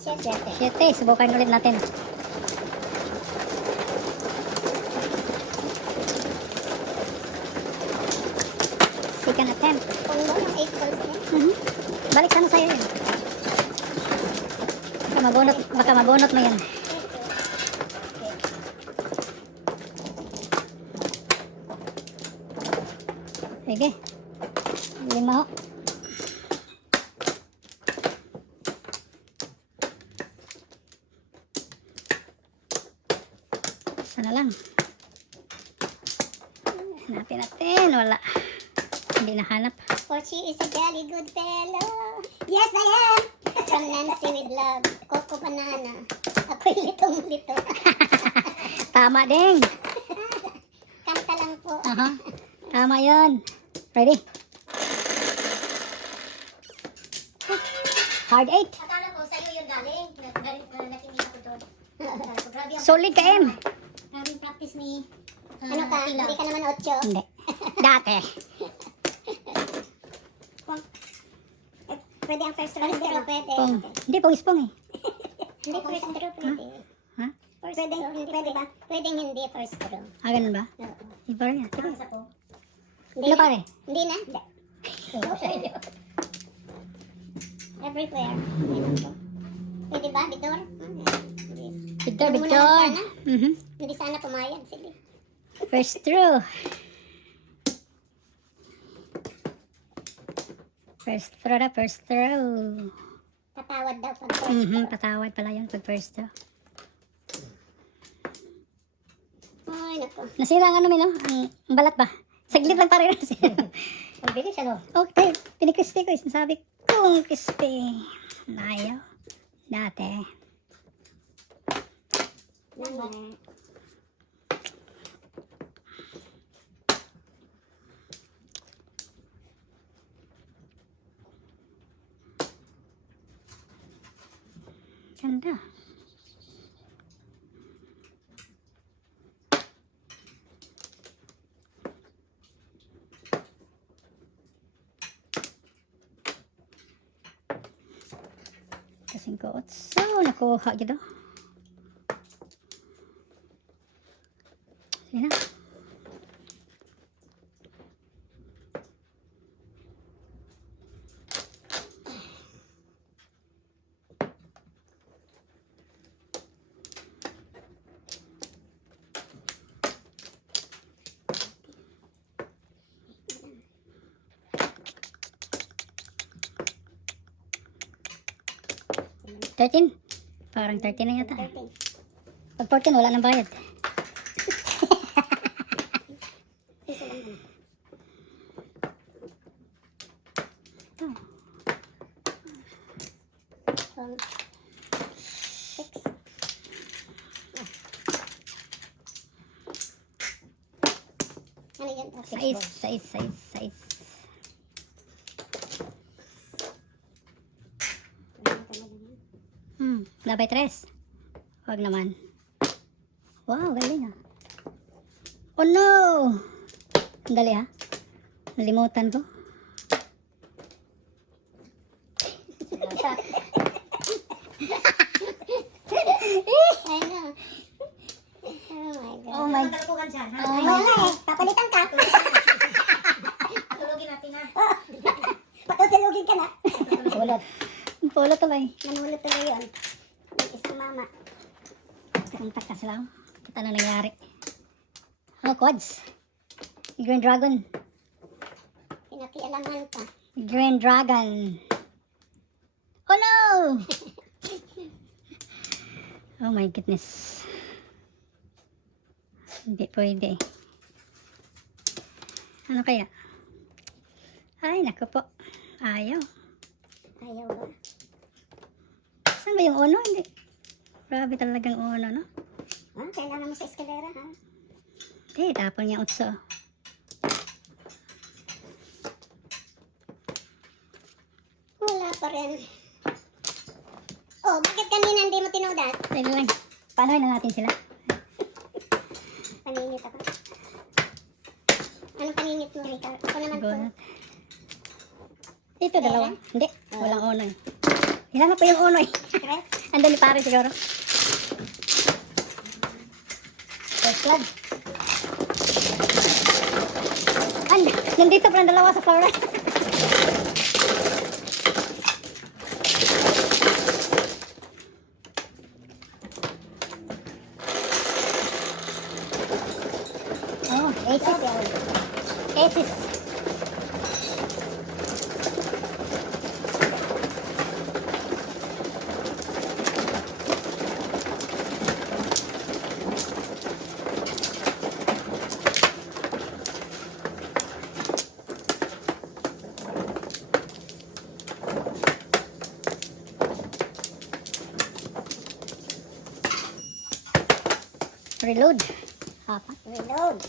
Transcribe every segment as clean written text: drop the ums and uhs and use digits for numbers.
7. Subukan ulit natin. Second attempt. Kung mo ng 8 balls na. Balik sana sa'yo yun. Baka mabunot mo yan. Sige. 5 ho. Sana lang. Hanapin natin. Wala. Hindi nahanap. For she is a jolly good fellow. Yes, I am! From Nancy with love. Coco banana. Ako'y litong-lito. Tama din. Kanta lang po. Aha. Tama yun. Ready? Hard 8. Akala ko sa'yo yun galing. Nakikita ko doon. Solid ka, M. Maraming practice ni... ano ka? Hindi ka naman 8. Hindi. Dati. Pwede ang first round. Pero pwede. Hindi, pong-ispong eh. Hindi first round pwede. Ha? Pwede ba? Pwedeng hindi first round. Ah, ganun ba? Oo. Iba rin yan. Sige. Isa po. Ano pare? Hindi na? Hindi. Everywhere. Ganun po. Pwede ba, Bidor? Victor, Huwag mo Victor. naman sana. Mhm. Hindi sana pumayag. Sige. First through. First throw na, first throw. Patawad daw pag first round. Patawad pala yun pag first throw. Ay, naku. Nasira ang ano min, no? Ang balat ba? Saglit lang pare nasira. Ang bilis, ano? Okay, pinikrispy ko. Sinasabi kong crispy. Ayaw. Dati. Number. Ganda. Kasing ko. So, nakuha gitu. Sige na. $13. Parang 13 na yata. 13. Pag 14, wala nang bayad. Piso lang yun. Ito. 6. Ano yan? 6. Labay 3. Huwag naman. Wow, galing ah. Oh no! Dali ha. Nalimutan ko. Ano? Oh my God. Talupukan siya, ha? Oh Ay, my wala eh. Papalitan ka. Patulogin natin, ha? Patutulogin ka na. Pulot. Pulot tuloy. Manulot tuloy yun. Ng isang mama. Kontak kasi lang. Kita na nangyari. Oh, quads. Green Dragon. Pinakialaman pa. Green Dragon. Oh no! Oh my goodness. Hindi pwede. Ano kaya? Ay, naku po. Ayaw. Ayaw ba? Saan ba yung uno? Hindi. Grabe talagang uno, no? Ah, kailangan mo sa eskalera, ha? Hindi, tapon niya utso. Wala pa rin. Oh, bakit kanina hindi mo tinudas? Dali lang. Paanoin na natin sila? Paninit ako. Anong paninit mo, Ricardo? Ako naman po. Ito, dalawa. Hindi, walang uno eh. Ilan na po yung uno eh. Tres. Andun ni pare siguro. First blood. Nandito pa ng dalawa sa floor. Oh, aces. Aces. Reload. Apat. Reload.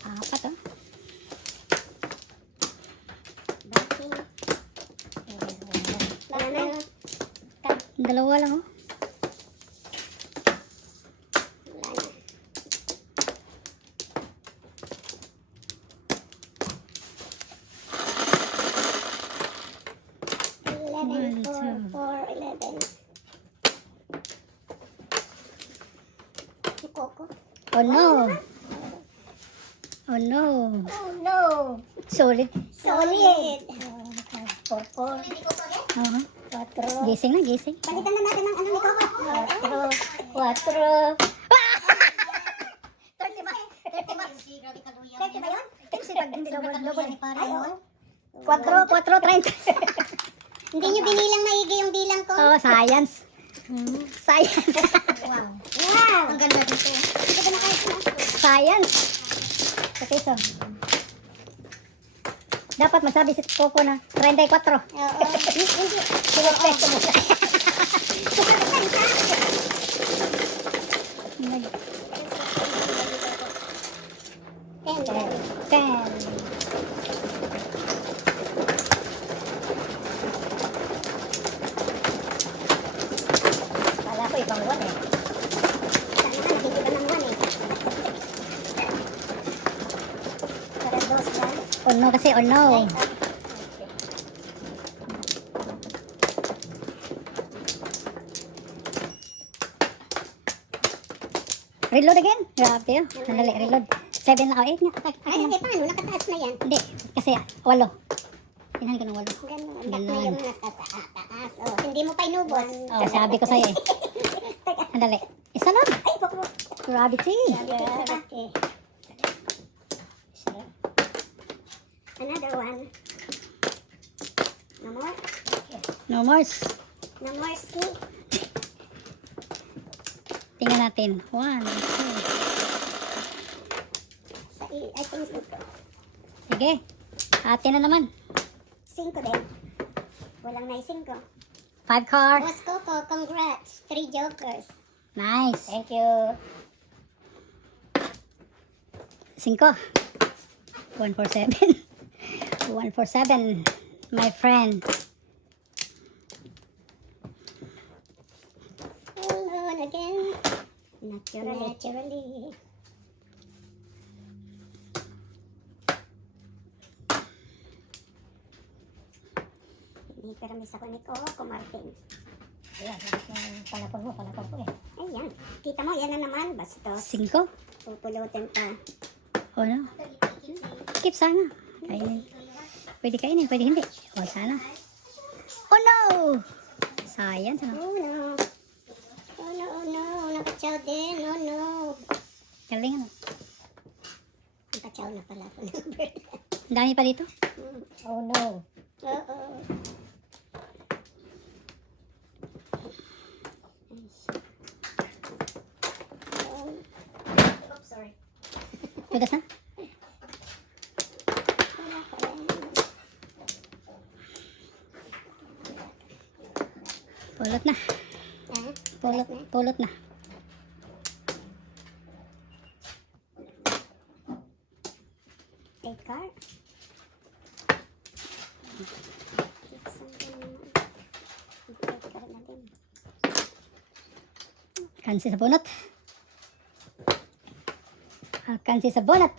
Apat oh. Backing. Wala na. Dalawa lang oh. Wala na. One, 11, two. 4, 11. Si Coco. Oh no. Oh no. Oh no. Solid. Solid. 4, 4. Uh-huh. 4. Gising na, gising. Palitan na natin ng ano ni Coco. 4. 30 ba? 30 ba yun? Kasi pag hindi double ni pare Ay, mo. oo. 4, 30. Hindi nyo binilang maigi yung bilang ko. Oh, science. Science. Wow! Ang ganda dito. Hindi ko na kahit na. Science. Okay, so. Dapat magsabi si Coco na 34. Oo. Hindi. Sinespeto mo. Ten. 10. Kala ko ibang one eh. Sabi ka, hindi ka naman eh. Para dos yan. Oh no kasi, oh no. Ay, Reload again. Grabe yun. Sandali, reload. 7 na. Oh, 8 nga. Ay, paano? Nakataas na yan. Hindi. Kasi 8. Tingnan ko ng 8. Ganun. Ganun. Tatlo yung nasa taas. Oh, hindi mo pa inubos. Oh, sabi ko sa'yo eh. Sandali. Isa lang. Ay, Coco. Gravity. Gravity. Another one. No more? No more. No more ski. Tingnan natin. 1, 2. I think Sige. Ate na naman. 5 din. Walang na 5. 5 car. Boss Coco, congrats. 3 jokers. Nice. Thank you. 5. 147. 147. My friend. Alone again. Naturally. Hindi peramis ako ni Coco Martin. Ayan. Palapag mo eh. Ayan. Kita mo, yan na naman. Bastos. 5. Pupulutin pa. Oh no. Keep sana. Kainin. Pwede kainin, pwede hindi. Oh, sana. Oh no! Sayang. Oh no. Oh no, oh no. Nakachaw din. Oh no. Galing ano. Nakachaw na pala ako ng bird. Ang dami pa dito. Oh no. Oo. Sorry. Pudas na? Pulot na. Pulot na. Take card. Kansi sa bunot. Kansi sa bunot.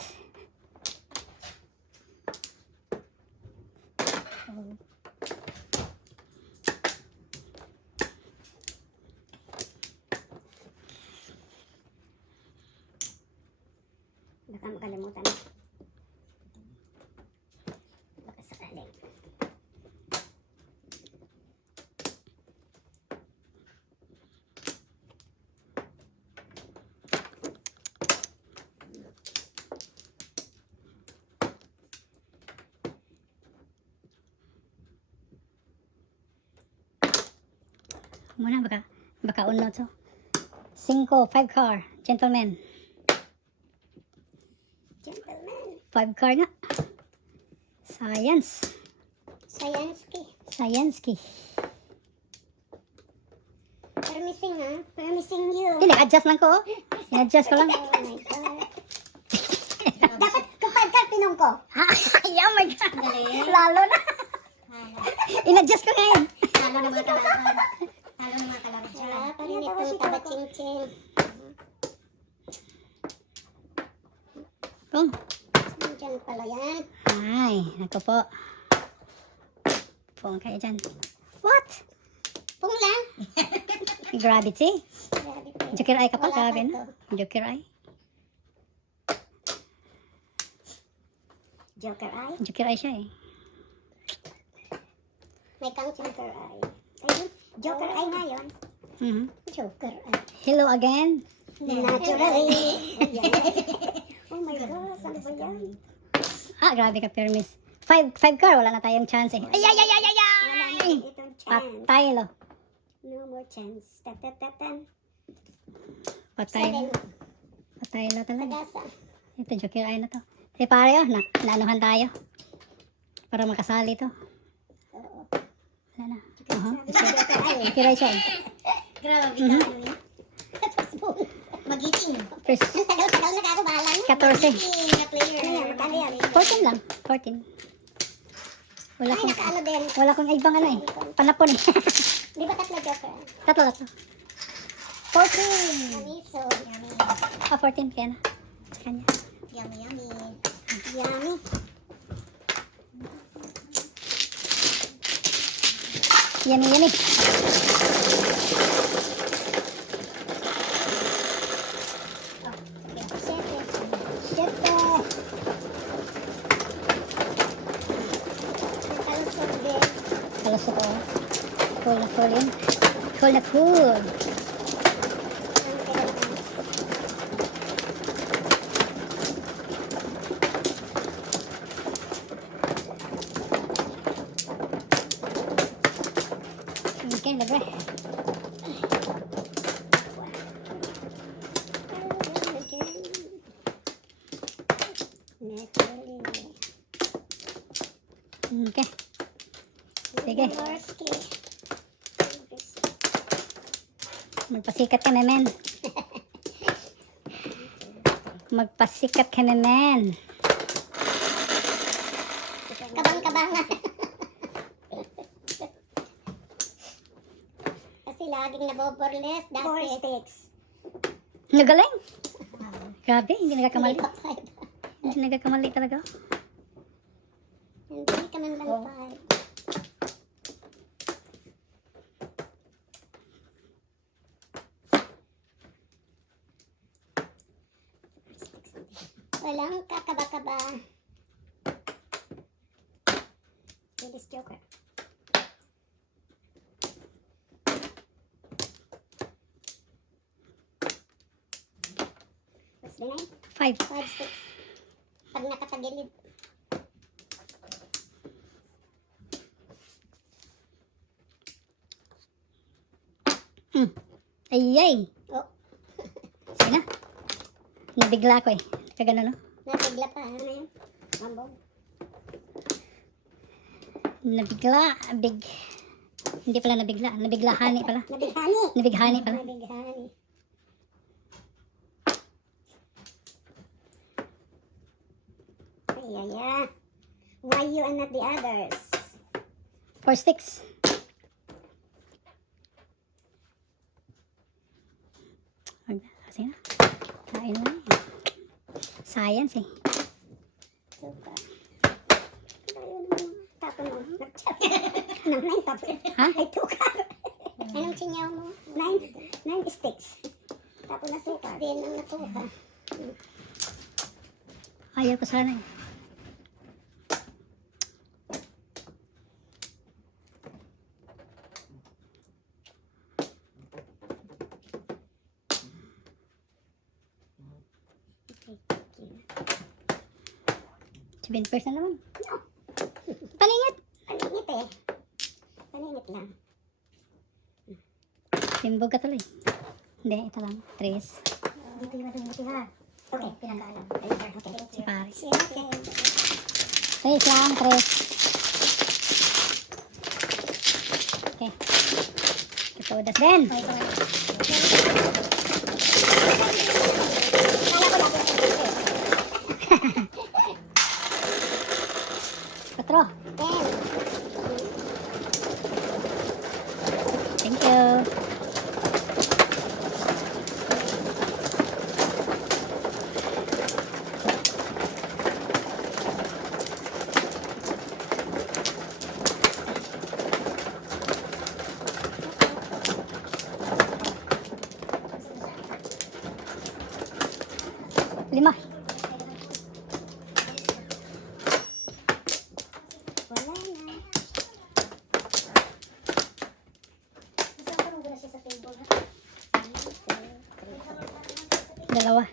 Baka makalimutan. Baka sakaling. Muna, baka uno to. 5 car. Gentlemen. Gentleman. 5 car nga. Science. Sayansky. Science-ky. Permissing ha? Permissing you. Hindi, adjust lang ko. Oh. In-adjust ko lang. Oh my God. Dapat kapag ka pinong ko. Ay, oh my God. Lalo na. In-adjust ko ngayon. Talo ng mga kalaban. Talo ng mga kalaban. Ah, parang ito, taba ching-ching. Kung. Diyan pala yan. Ay, naku po. Pong kayo dyan. What? Pung lang. Gravity? Grabe pa. Joker eye ka pa, Wala grabe pa na. Joker eye? Joker eye. Joker eye siya eh. May kang Joker eye. Ayun, Joker eye nga yun. Mhm. Joker eye. Hello again. Naturally. Oh my God, saan ba yan? Ah, grabe ka, Permis. 5 car, wala na tayong chance eh. Ay, ay, ay, ay, ay, Wala na ay! itong chance. Patay lo. No more chance. Tatatatan. Patay. Seven. Patay lo talaga. Sagasa. Ito, Joker eye na to. Si pare oh, naanuhan tayo. Para makasali to. Oo. Wala na. Joker eye. Joker eye siya eh. Grabe ka. Mhm. Magiting. First, Ang tagal-tagal na kaso bahala na. 14. Na player. Ano yan? Magkano yan? 14 lang. 14. Wala Ay, kong, nakaano din. wala kong ibang ano eh. Panapon eh. Di ba tatlo Joker? Tatlo. 14. Aniso. Yummy. Ah, 14 kaya na. Sa kanya. Yummy, yummy. Yummy. Yummy, yummy. Siyete. Kalusog din. Kalusok ko. Cool na cool yun. Cool na cool. Okay, libre. Okay. Sige. Magpasikat ka na, men. Magpasikat ka na, men. Kabang-kabangan. Kasi laging naboborles dati. 4 sticks. Nagaling. Grabe, hindi nagkakamali. Hindi pa 5. Hindi nagkakamali talaga. Hindi ka man lang 5. Walang kakaba-kaba. This Joker. What's the name? 5. 5 sticks. Pag nakatagilid. Ayay. Oh, Sige na. Nabigla ko eh. Kagano no? nabigla pa. Ano yun? Mambog. Nabigla. Hindi pala nabigla. Nabiglahani pala. Nabighani. Nabighani pala. Nabighani. Ay, ay, ay. Why you and not the others? 4 sticks. Sige na. Kain na eh. Science eh. Suka. Ayaw naman. Tapon mo. Nang 9 tapon. Ha? Ay, tuka. Anong sinyaw mo? 9 sticks. Tapon na suka. Din ang natuka. Ayaw ko sana eh. $7 na naman. Paningit! Paningit eh. Paningit lang. Simbog ka tuloy. Hindi, ito lang. 3. Dito yung mabuti ha. Okay, pinakaalam. Okay. Si Paris. Okay. 3 lang, 3. Okay. Kitodas din. Patro. Thank you. Lima. Wala na. Masarap siya sa table ha. Dalawa.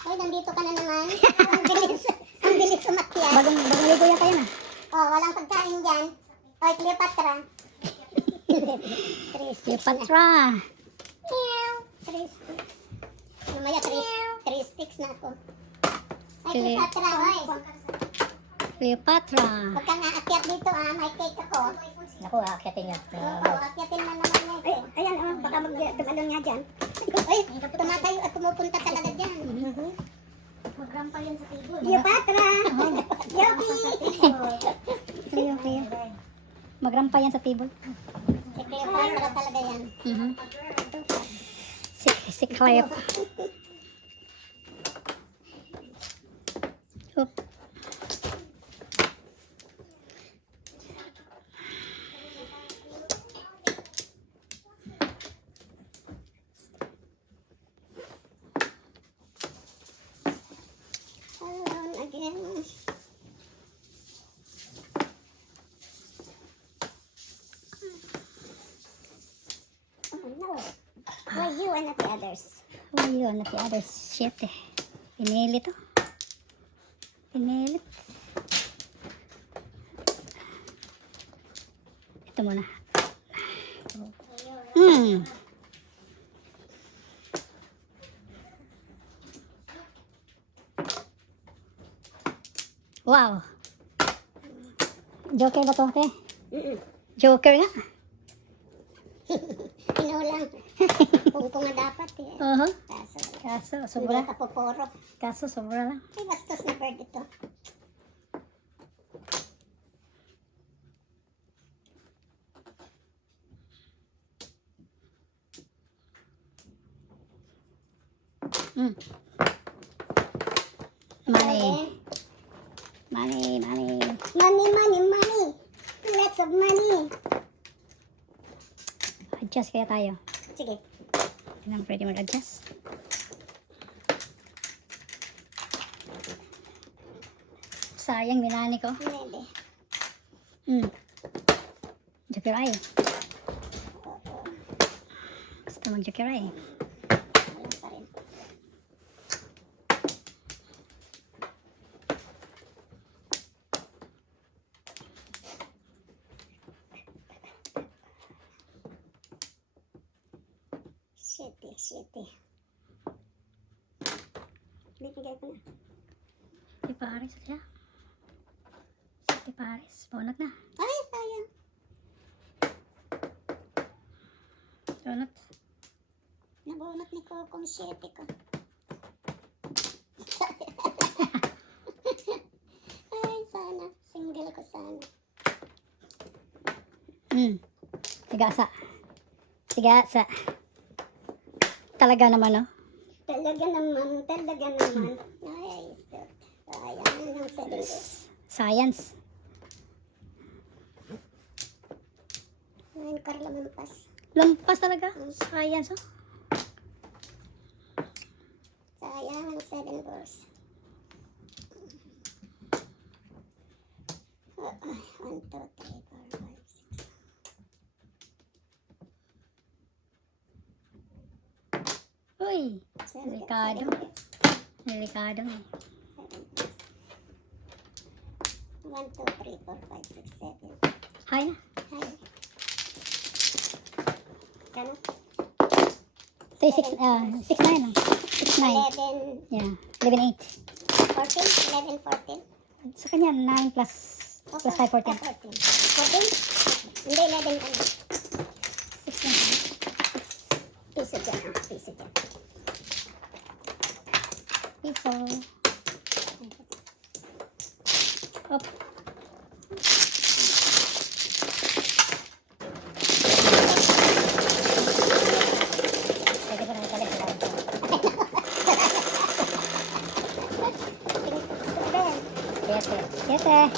Ay, nandito ka na naman. Ang bilis. Ang bilis umakyat. Bagong ligo yan kayo na. Oh, walang pagkain dyan. Oy, Cleopatra. Cleopatra. Three sticks. Mamaya, three sticks na ako. Ay, Cle- Cleopatra, oy. Cleopatra. Huwag kang aakyat dito, ah. May cake ako. Naku, aakyatin niya. Oo, aakyatin mo naman yan. Ay, ayan, baka mag-tumalon nga dyan. Ay, tumatayo at pumupunta talaga dyan. Mag-rampal yan sa table. Cleopatra! Yopi! Cleo, Cleo. Magrampa yan sa table. Si Cleopatra talaga yan. Si Cleo. Oop. Alone again. Oh no. Why you and not the others? Ayun, na si others. Shit eh. Pinilit to. Pinilit. Ito muna. Wow. Joker ba to, te? Joker nga. Pinulang. Pungpong nga dapat eh. Kaso, Hindi sobra. ka poporo. Kaso, sobra lang. Ay, bastos na bird ito. Mm. Money. Money, money. Money, money, money. Lots of money. Adjust kaya tayo. Sige. Tingnan, pwede mag-adjust. Sayang, binani ko. Hindi. Joker eye. Basta mag-joker eye. Wala pa rin. Shitty. Bibigay ko na. Si Paris siya. Si Paris. Bonat na. Ay, sayang. Bonat. Nabunot ni Kokong shitty ko. Ay, sana. Single ko sana. Sigasa. Sigasa. Talaga naman, no? Talaga naman. Ay, sayang ng saling ko. Science. Ngayon, Carla Mampas. Lampas talaga. Science, oh. 7 balls. 1, 2, 3, 4, 5, 6. Uy, 7, delikado. Delikado. 1, 2, 3, 4, 5, 6, 7. Hay na. Ay. Kano? 6, 9 lang. 6, 9. 11, Yeah, 11, 14, 11, 14. 8. Sa kanya, 9 plus 5, 14. 14. 14? Hindi, 11 ano. 6 lang. Piso dyan, piso dyan. Piso. Op. Pwede ko na ito ulit. 7. 7.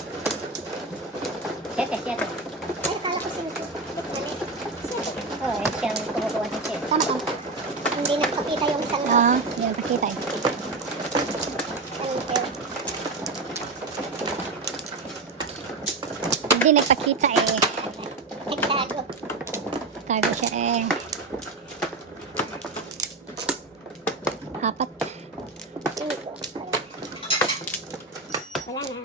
7. 7. Ay, akala ko sinipot. Mali. Oh, eh, siyang kumukuha din siya. Tama ka. Hindi nagpakita yung isang Ah, yan pakita eh. ano kayo. Hindi nagpakita eh. Nagtago. Tago siya eh. 4. 5. Wala na.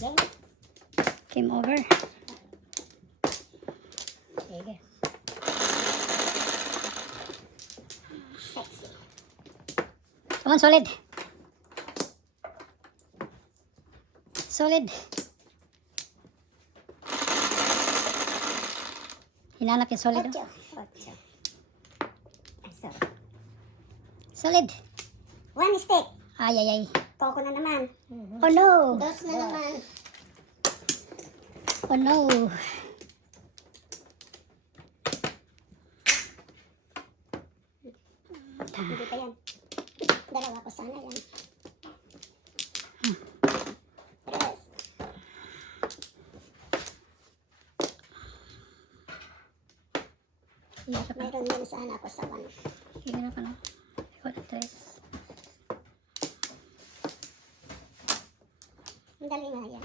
Yan. Game over. Sige. Sexy. Come on, solid. Solid. Hinanap yung solid. Oh. 8. Ay, sorry. Solid. 1 stick. Ay, ay, ay. Coco na naman. Oh no. Dos na naman. Oh no. Hindi pa yan. Dalawa ko sana yan. 3. Hirap ka. Meron yan sana ako sa 1. Hirap ka na. Ikaw na 3. Ang dali nga yan.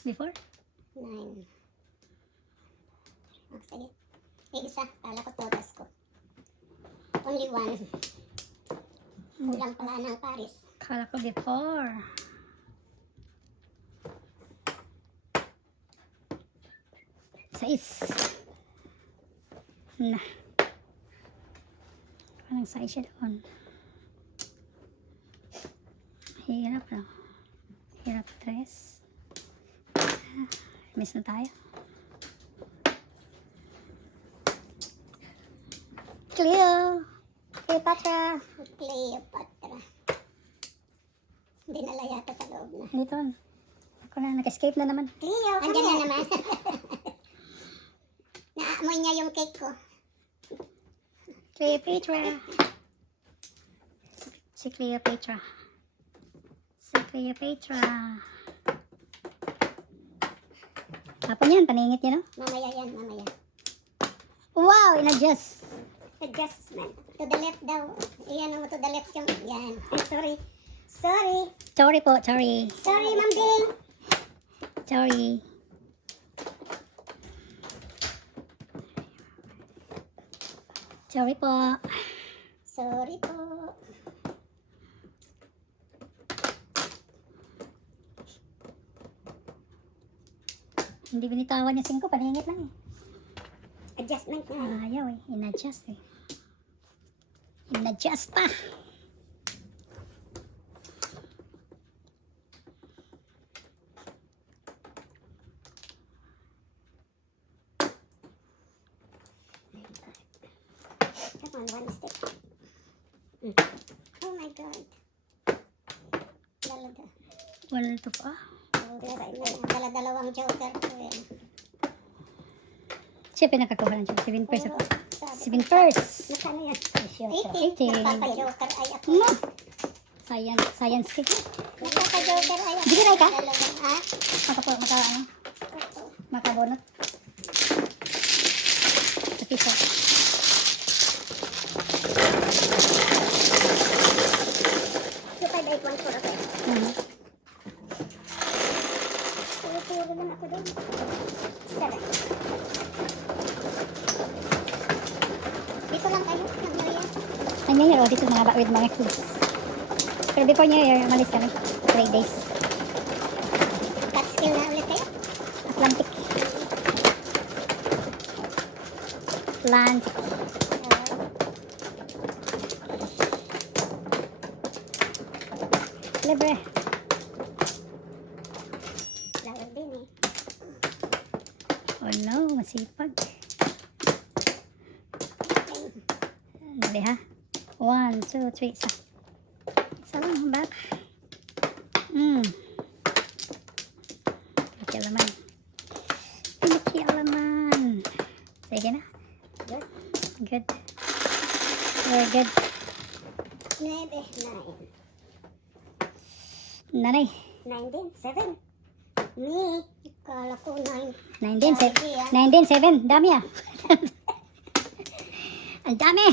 Before? 9. Oh, sige. Isa. Kala ko totas ko. Only 1. Kulang pala ng Paris. Kala ko before. Sais. Na. Parang sais siya doon. Hirap lang. Hirap 3. Miss na tayo. Cleo. Cleopatra. Cleopatra. Dinala yata sa loob na. Dito. Ako na, nag-escape na naman. Cleo, andyan na naman. Naamoy niya yung cake ko. Cleopatra. Si Cleopatra. Si Cleopatra. Tapon yan, paningit yan, no? Mamaya yan, mamaya. Wow, in-adjust. Adjustment. To the left daw. Iyan mo, to the left yung... Yan. Ay, sorry. Sorry. Sorry po, sorry. Sorry, Ma'am Ding. Sorry. Sorry po. Sorry po. Hindi binitawan yung 5, paningit lang eh. Adjustment na. Ayaw eh, in-adjust eh. In-adjust pa. Come on, 1 step. Oh my God. Dalaga. Wala to pa. Dala-dalawang joker ko eh. Siya pinakakuha lang siya. 7 pairs ako. Sabi 7 pairs. Nakano yan? 80. 80. Napapa-joker ay ako. Science cake. Magkaka-joker ay. Bigiray ka? Dalawa. Ha? Makabunot. Sa piso. So, 5814 ako. Puro lang ako din. 7. Dito lang kayo. Nag-New Year. Ang New Year, dito mga with mga kids. Pero before New Year, malis kami. 3 days. Catskill na ulit kayo. Atlantic. Libre. Lawag din eh. Oh no, masipag. Dali ha. 1, 2, 3, isa. Isa lang, back. Pinaki-alaman. Pinaki-alaman. Sige na. Good. Good. We're good. 9. Nanay. 9 din. 7. Me. Kala ko 9. 19, 7. Dami ah. Ang dami.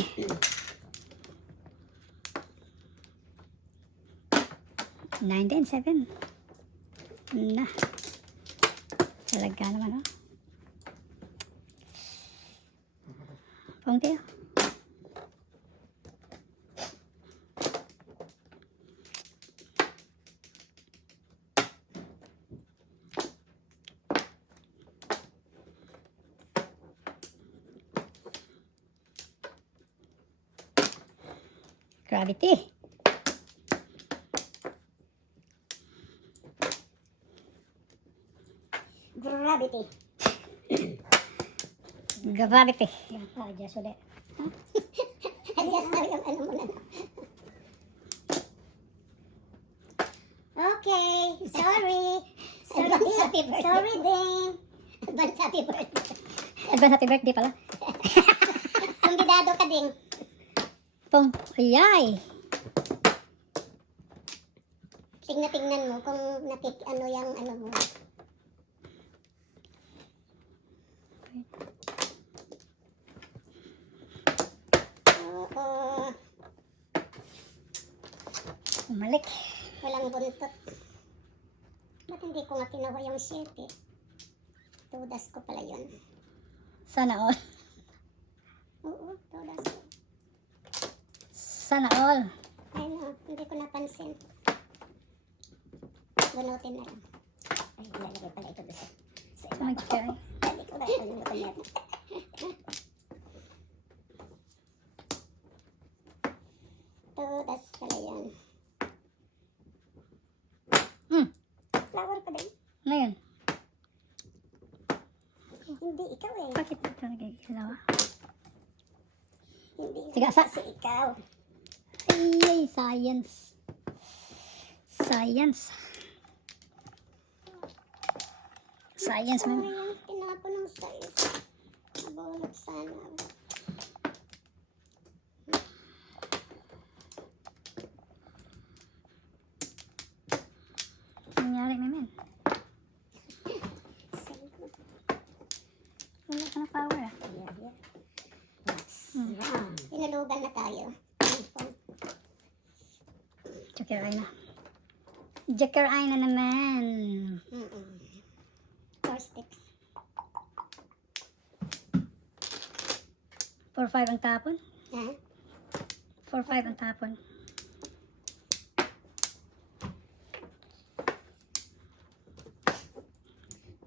Nine din, 7. Na. Talaga naman, oh. Pungti, oh. Gravity. Gravity. Gravity. Adjust ulit. Adjust na yung ano muna. Okay. Sorry. Advance happy birthday. Sorry din. Advance happy birthday. Advance happy birthday pala. Kumbidado ka din. Pong. Ayay. Tingnan mo kung ano yung ano mo. Oo. Umalik. Walang buntot. Ba't hindi ko nga kinuha yung 7? Tudas ko pala yun. Sana all. Oo, tudas ko. Sana all. Ay no, hindi ko napansin. Bunutin na lang. Ay, ilalagay pala ito doon sa iba. Okay. Hindi ko na bunutin yan. Tudas pala yan. Flower pa din. Ngayon. Hindi ikaw eh. Bakit ito nagkikilaw? Hindi Sige, asa. kasi ikaw. Ay, science. Science. Science, Sana ma'am. yung tinapon ng size. Nabulot sana. Nangyari, ma'am. Wala ka na power, ah. Tinulugan na tayo. Joker eye na. Joker eye na naman. 4 sticks. 4-5 ang tapon. Ha? 4-5 ang tapon.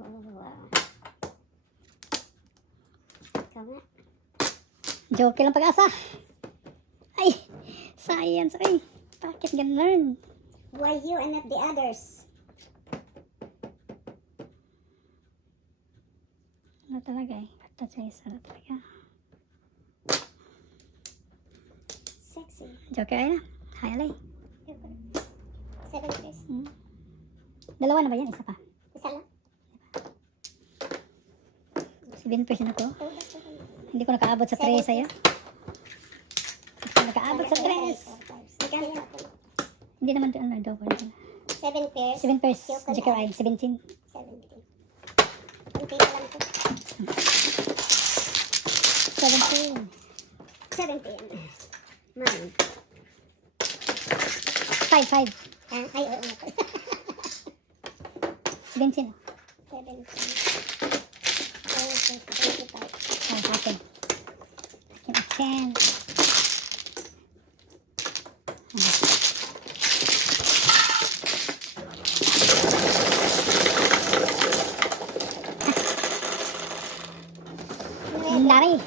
Oh, wow. Ikaw nga. Joker lang pag-asa. Ay, science. Ay, bakit ganun? Why you and not the others? Ano talaga eh. Basta sa isa na talaga. Sexy. Joker eye na. Highlight. 7 pairs. Dalawa na ba yan? Isa pa. Isa lang. 7 pesos na to. Tudas ko na. Hindi ko nakaabot sa 3 sa'yo. Hindi ko nakaabot sa 3. Magkano? Hindi naman ano daw. 7 pairs. 7 pairs. Joker Joker eye. eye. 17. 17. Kunti na lang po. 17. 17. Man. 5. 5. Ah, ay, oo. 17. 17. Okay, 25. Oh, akin. Akin. Ang dami.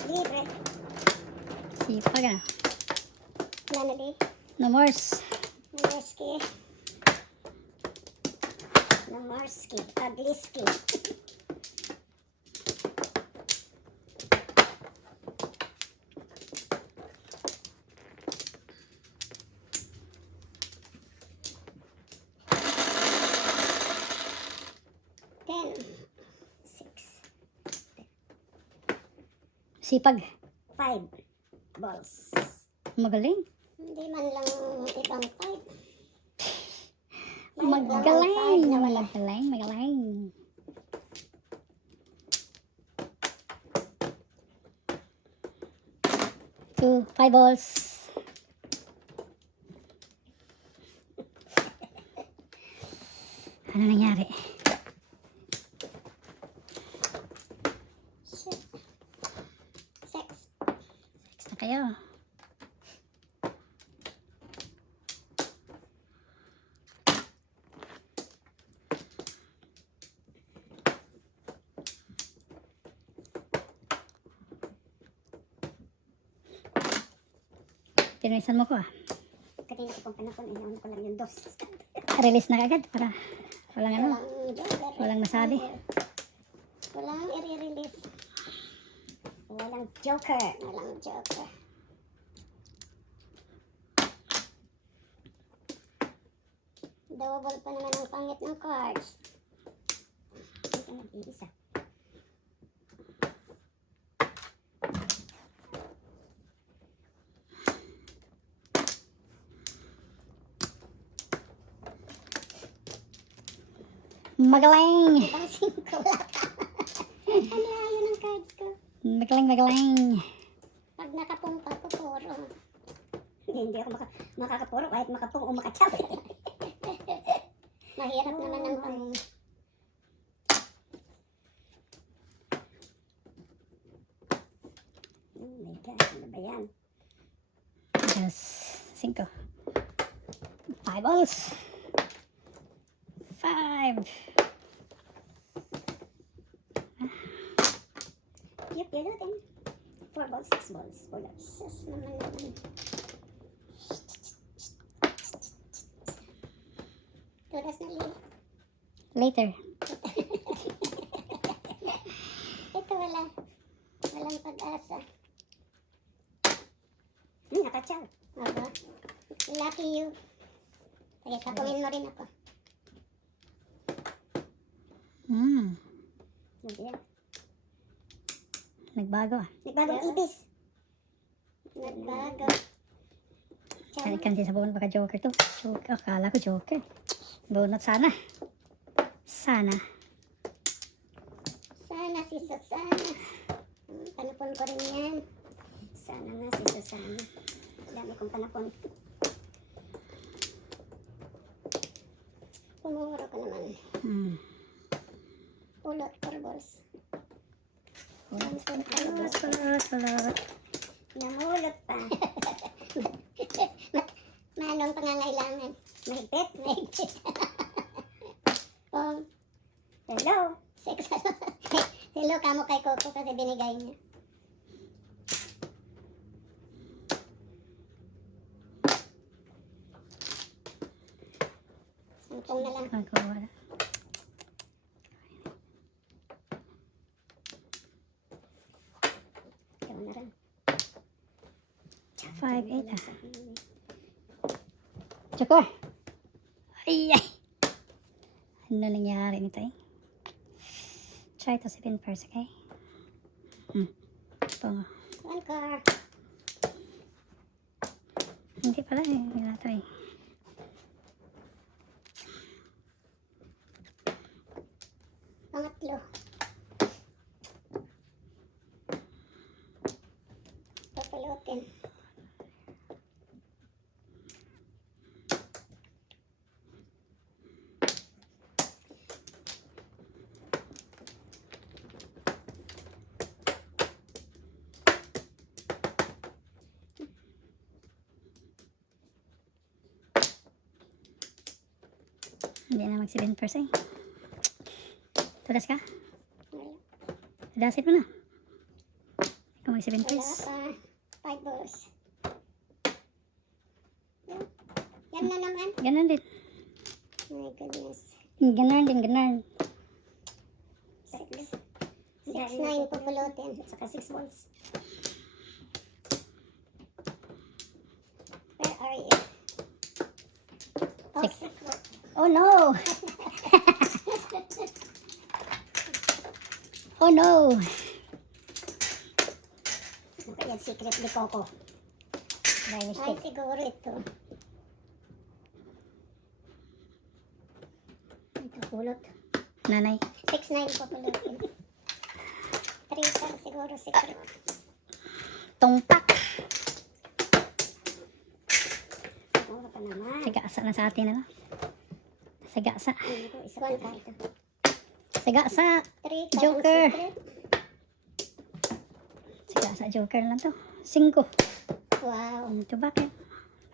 Siyempre, Libre. sipag ah. Wala na di. No mores. Namarski. Namarski. Agliski. Ten. 6. Sipag. 5 balls. Magaling. Hindi man lang ibang 5. Magaling. Magaling. Magaling. 2, 5 balls. Ano nangyari? 6. 6 na kayo. Tinwisan mo ko ah. Kanina ko pang panahon, inaon ko lang yung 2. Release na kagad para walang ano. Walang joker. Walang masabi. Walang i-release. Walang joker. Walang joker. Double pa naman ang pangit ng cards. Hindi ka nag-iisa. Magaling. Ibang 5 wala ka. Ang layo ng cards ko. Magaling, magaling. Pag nakapumpa ko, puro. Hindi ako makakapuro kahit makapung o makachap. Mahirap naman ang pang... Oh my God, ano ba yan? Yes. 5. 5 balls. 5. Yep, you're looking. 4 balls, 6 balls. Wala. Sus naman. Tulas na li. Later. Ito wala. Walang pag-asa. Nakachaw. Aba. Lucky you. Sige, kapunin mo rin ako. Ano yan? Nagbago ah. Nagbagong ibis. Nagbago. Kansi sa buwan baka joker to. Joker. Akala ko joker. Donut sana. Sana. Sana si Susana. Panapon ko rin yan. Sana nga si Susana. Dami kong panapon. Pumuro ka naman. Pulot, 4 balls. Kulot. Namulot pa. Manong pangangailangan. Mahigpit? Mahigpit. Oh. Hello. Hello kamo kay Coco kasi binigay niya. Sampung na lang. Ako wala. 5, 8 ah. Joker. Ay, ay. Ano nangyari nito eh? Try to 7 first, okay? Ito. One car. Hindi pala eh. Wala to eh. Pangatlo. Papulutin. Hindi na mag 7 first eh. Tulas ka? Wala. Dasit mo na. Ikaw mag 7 Wala first. pa. 5 balls. Yan na naman. Ganon din. My goodness. Ganon din, ganon. 6. 6, 9 pupulutin. Saka 6 balls. Where are you? Oh, 6. 6 balls. Oh no! Oh no! Ano kaya secret ni Coco? By Ay, mistake. siguro ito. Ito, pulot. Nanay. 6, 9 pupulutin. 3 pa siguro secret. Tungpak. Siguro pa naman. Sagasa na sa atin ano? Sagasa. Isa 1 card. Sagasa. 3 Joker. secret. Sagasa joker lang to. 5. Wow. Ito bakit?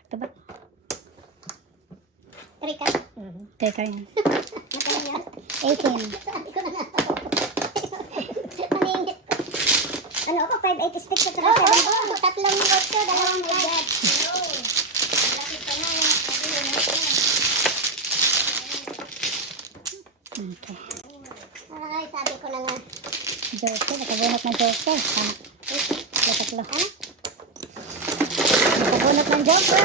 Ito ba? 3 card. Teka yan. Magkano yan? 18. Sabi ko na nga. Maningit ko. Ano ako? 580 sticks at saka 7 balls. Tatlong 8, dalawang card. Okay. Ay, sabi ko na nga. Joker. Nakabunot ng joker. Tama. Tatlo. Ano? Nakabunot ng joker.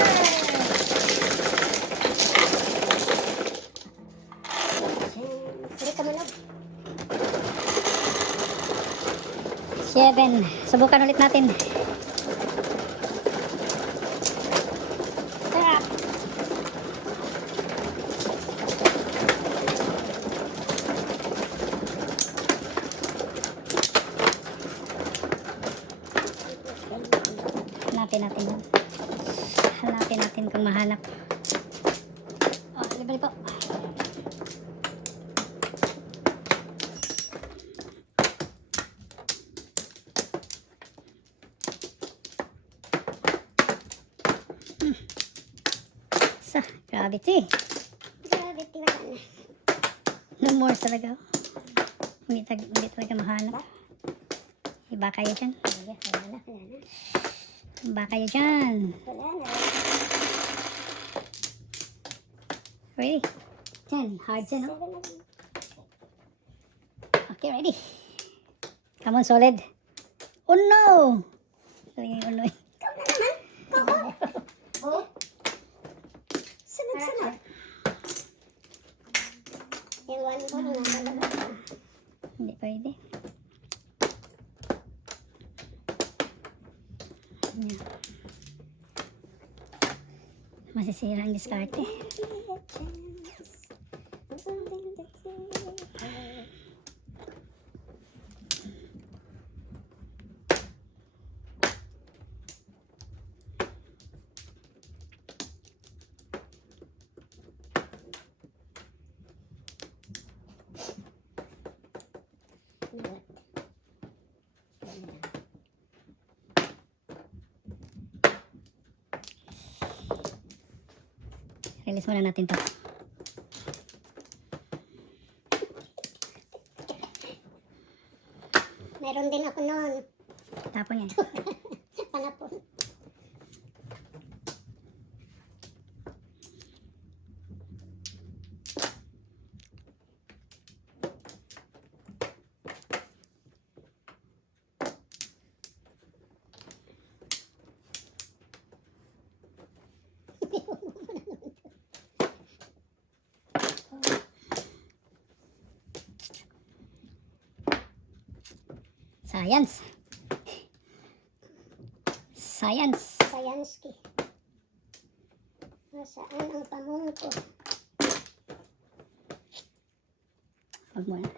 Sige ka manog. 7. Subukan ulit natin. Ah. Hanapin natin yun. Hanapin natin kung mahanap. Oh, libre po. Sa, gravity. Grabe, tiwanan na. No more talaga. Hindi talaga mahanap. Iba kayo dyan. Wala na. Iba kayo dyan. Wala na. Ready? 10. Hard dyan, no? 7 na. Okay, ready. Come on, solid. Oh no! Oh no. Oh. Sunod-sunod. Yung 1 ball na malabas na. Hindi pwede. Yan. Masisira ang diskarte. Release muna natin to. Meron din ako noon. Tapon yan. Panapon. Science. Science. Sayansky. Nasaan ang pamong ko? Huwag mo na.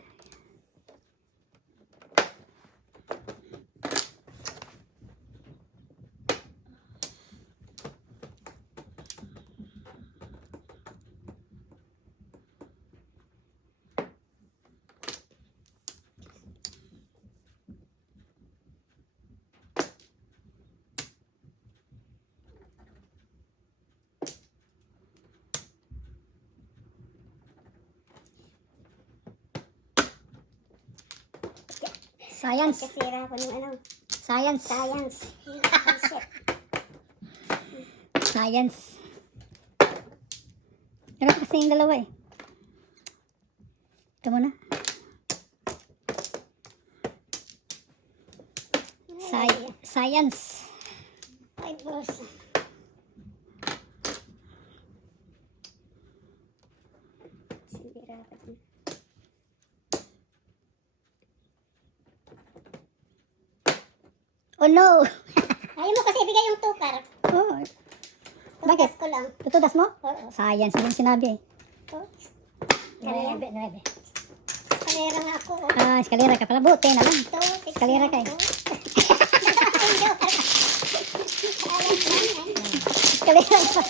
Science. Kasira ko ng ano. Science. Science. Science. Meron kasi yung dalawa eh. Ito muna. Science. Ay, boss. Sira ko. Oh no! Ayaw mo kasi ibigay yung tukar. Oh, bakit? Tutas ko lang. Tutudas mo? Oo. Science yung sinabi eh. Oh. Nuebe. Kalera nga ako. Oh. Ah, eskalera ka pala. Buti na lang. Ito, Kalera ka eh. Eskalera ka.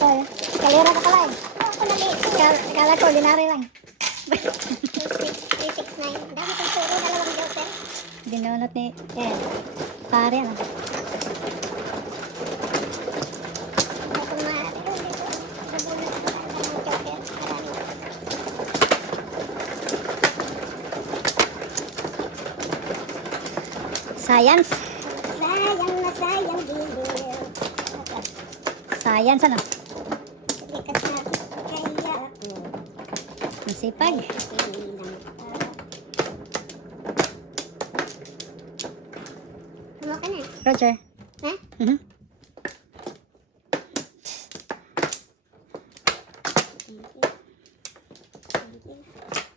Oh, eskalera ka pala eh. Ako na late. Kala ko, ordinary lang. 369. Dami kong turo, dalawang joker. Dinunot ni pare ano. Ako na, nabunot ko dalawang joker. Science. Sayang na sayang din. Science ano? Likas na kaya ako. Ang sipag. Ano ka na? Roger. Ha? Mhm.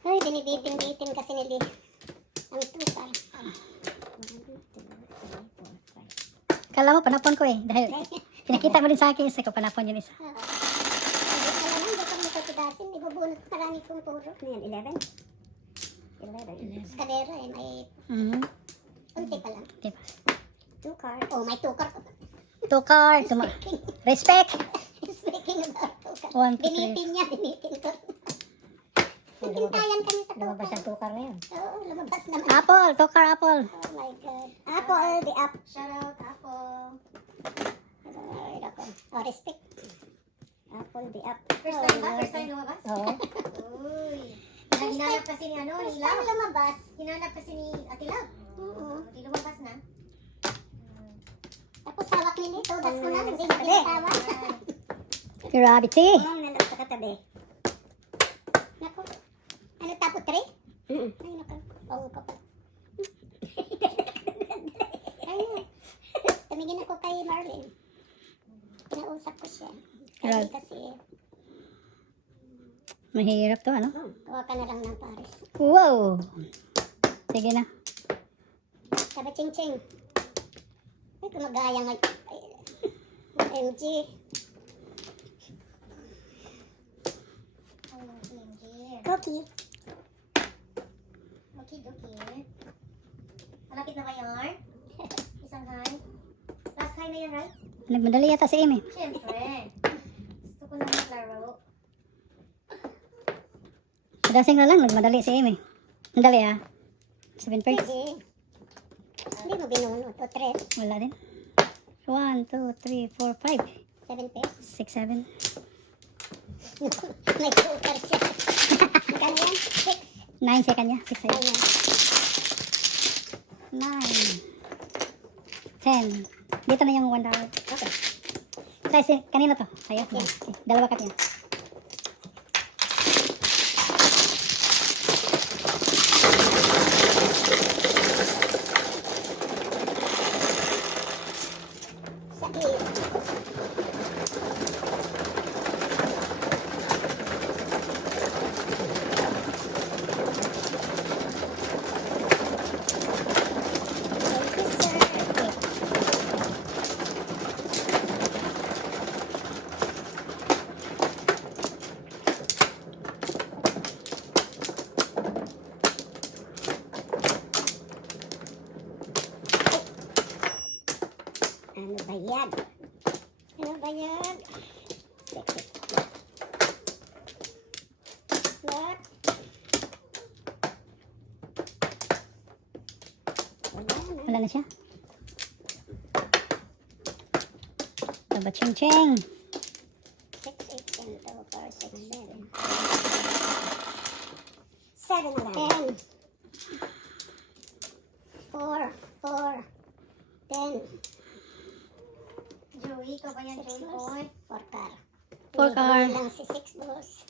Ay, binibitin-bitin kasi nili. Ang tukar. Kala mo panapon ko eh. Dahil pinakita mo din sa akin. Isa ko panapon yun isa. Alam mo, hindi ko matatudasin. Ibubunot marami kong puro. Ano yan, 11? 11. Eskalera eh, may Mhm. unti pa lang. Diba? Tukar. Oh, may tukar. Tukar. Respect. Speaking about tukar. 1, 2, 3. Binitin niya, binitin ko. Nagkintayan kami sa tukar. tukar na yun. Oo, lumabas naman. Apple. Tukar apple. Oh my God. Apple, the up. Shout out, Apple. Ay, ako. Oh, respect. Apple, the up. First time ba? First time lumabas? Oo. Uy. Hinanap kasi ni ano, First ni time Love. lumabas. Hinanap kasi ni Ate Love. Oo. Hindi lumabas na. Tapos hawak ni Lito. Das ko na, hindi na pinatawag. Gravity. Ma'am, nandun sa katabi. Naku. Ano, tapo 3? Ay, naku. Pawang ko pa. Ay, tumingin ako kay Marlene. Pinausap ko siya. Kasi, kasi Mahirap to ano? gawa ka na lang ng pares. Wow. Sige na. Sabi, ching-ching. Ay, kumagaya nga. Ay, MG. Cookie. Okay, okay. Malapit na ba yun? Isang high. Last high na yan, right? Nagmadali yata si Amy. Siyempre. Gusto ko na maglaro. Dasing na lang. Nagmadali si Amy. Madali ah. 7 pairs. Sige. Hindi mo binunot. O, 3. Wala din. 1, 2, 3, 4, 5. 7 pesos. 6, 7. May tukar siya. Magkano yan? 6. 9 second niya. 6, 7. Ayun. 9. 10. Dito na yung $1. Okay. Size, kanina to. Sa'yo. Yeah. Okay. Dalawa ka yan. Sa iyo. Ano ba yan? Ano ba yan? Sexy. Lot. Wala na siya. Ito ba, ching ching? 6, 8, 10, 12, 4, 6, 7. 7 na lang. 10. 4, 4, 10. Joey, ikaw ba yan, Joey boy? 4 car. 4 car. Hindi lang si 6 boss.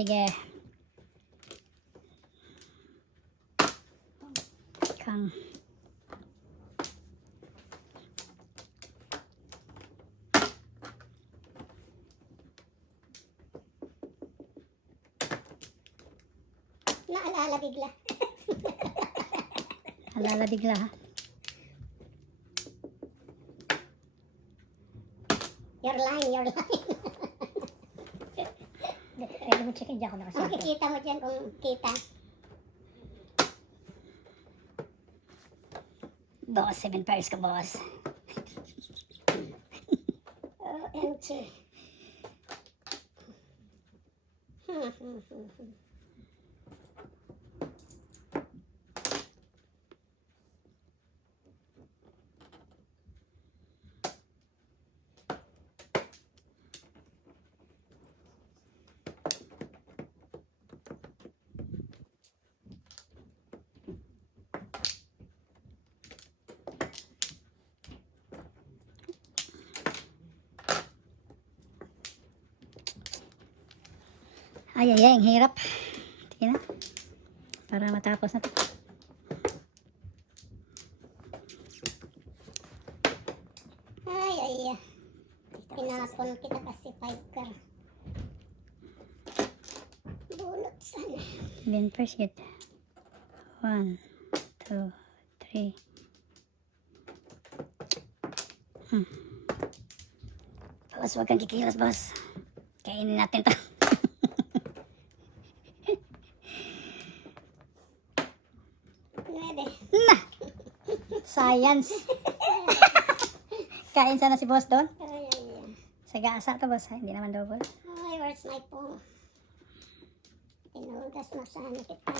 Sige. Kang. Naalala bigla. Alala bigla ha. Your line, your line. Pwede mo check, hindi ako nakasabi. Makikita mo dyan kung kita. Boss, 7 pairs ka, boss. OMG. Ay, ay, ay, ang hirap. Sige na. Para matapos na to. Ay, ay, ay. Pinapon kita kasi 5 car. Bunot sana. 7 pairs yun. 1, 2, 3. Boss, huwag kang kikilos, boss. Kainin natin to. Na! Science. Kain sana si boss doon. Ay, ay, ay. Sa gasa to, boss. Ha? Hindi naman double. Ay, where's my phone? Tinugas na sana kita.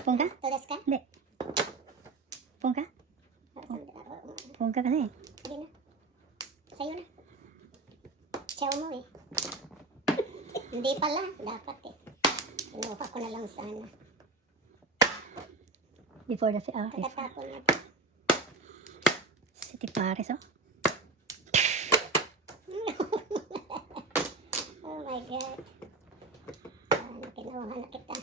Pung ka? Tulas ka? Hindi. Pung ka? Pung ka kasi. Sige na. Sa'yo na. Chow mo eh. Hindi pala. Dapat eh. Kinuha ko na lang sana. Before the Pagkatapon na. City Paris, oh. Oh my God. Sana kinuha na kita.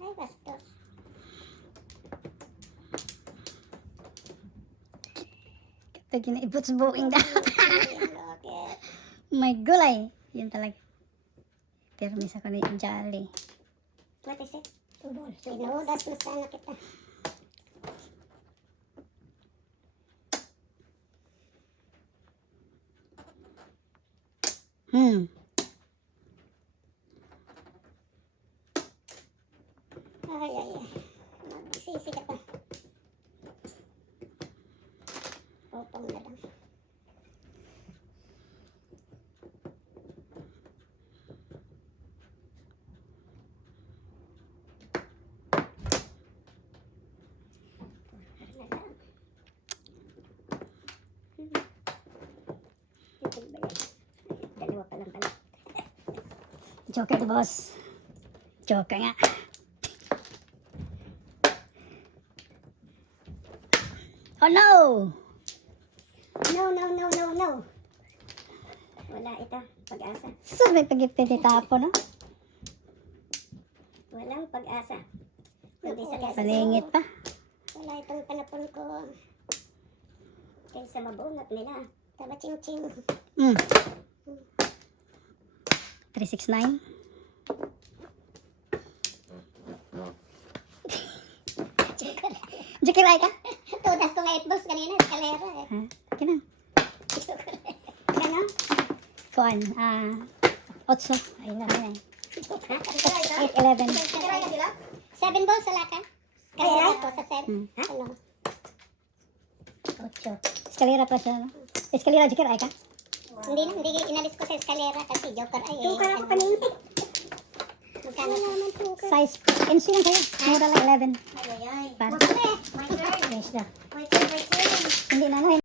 Ay, bastos. Ito ginaibot sa buking da. Okay. May gulay. Yun talaga. Permis ako ni Jolly. What is it? Pinugas na sana kita. Ay, ay, ay. Magsisi ka pa. Upang na lang. Dalawa pa lang pala. Joker the boss. Joker nga. Oh no! No, no, no, no, no. Wala ito. Pag-asa. So may pagipit tapo, no? Walang pag-asa. Kundi sa kesa. Palingit pa. Wala itong panapon ko. Kaysa mabunot nila. Tama ching-ching. 369. Jikiray ka? Tudas ko nga 8 balls kanina. Eskalera eh. Ha? Okay na. Gano'n? Kuan. 8. Ay, lang yan. 8, 11. Kaya sila? 7 balls wala ka? Eskalera ko sa 7. Hmm. Ha? Ano? 8. Eskalera pa siya. No? Eskalera, jikiray ka? Hindi inalis ko sa eskalera kasi joker ay. Joker ako kanina. Magkano naman po ka? Size. NC lang kayo. Mura lang 11. Ay, ay, ay. Para. My turn. Yes na. My turn, my turn. Hindi na, no?